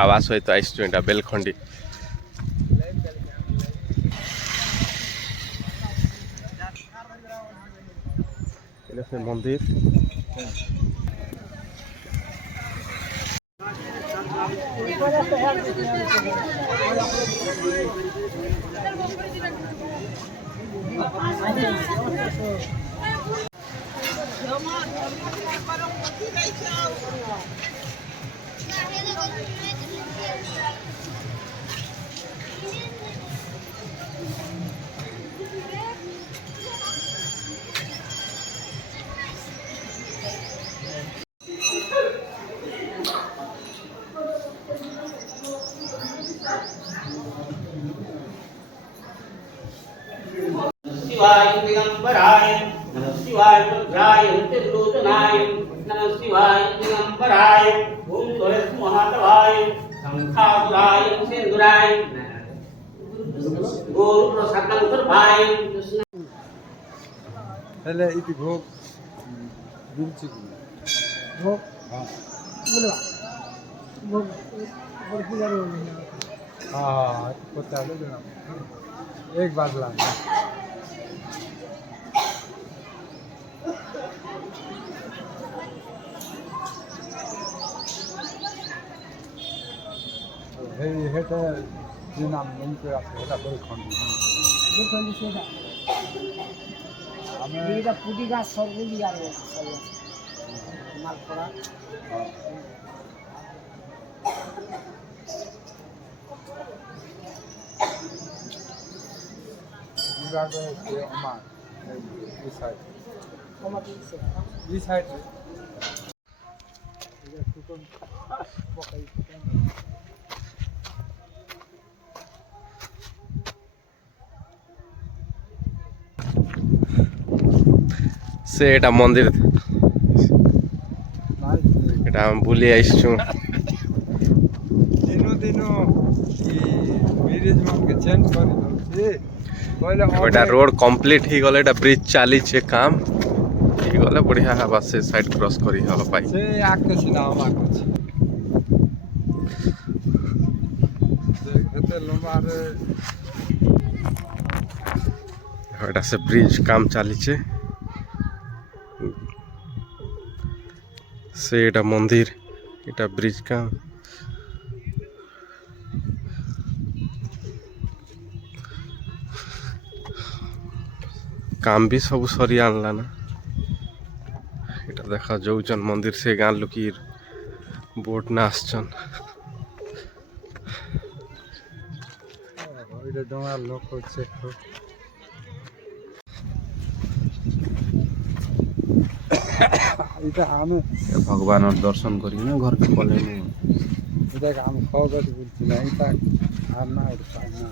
बाबा सहित आइसु एटा बेलखंडी এটা সে মন্দির शिवाय दिगंबराय नमः शिवाय रुद्राय त्रिलोचनाय नमः शिवाय दिगंबराय ओम तुलसी महादेवाय शंखासुराय सिंदुराय गुरु प्रसादं सर्वाय हेले इति भोग दिलची भोग हां बोला भोग पूजा हां पता ले ना एक बार ला हेटा जे नाम नहीं पे हेटा बेलखंडी बेलखंडी सेटा আমি এটা পুটি গাছ সরগুলি আর মালপড়া ইরাকে আমার এই সাইড আমার এই সাইড এটা টুকন পকাই से एटा मंदिर एटा हम बुली आइसु दिनो दिनो ई ब्रिज मान के चेंज करि दउछि पहिले एटा रोड कंप्लीट ही गले एटा ब्रिज चाली छे काम ही गले बढ़िया हवा से साइड क्रॉस करी हल पाई से आके सिनाव माको छै एते लंबा रे एटा से ब्रिज काम चाली छे से एटा मंदिर एटा ब्रिज काम काम भी सब सरी आनला ना एटा देखा जाऊचन मंदिर से गाँ लुकी बोट ना आसचन ओइडे डोंगा लोक छै इटा हम भगवान दर्शन करी ना घर के पले इटा हम खगत बुझि ना इटा आना और पाना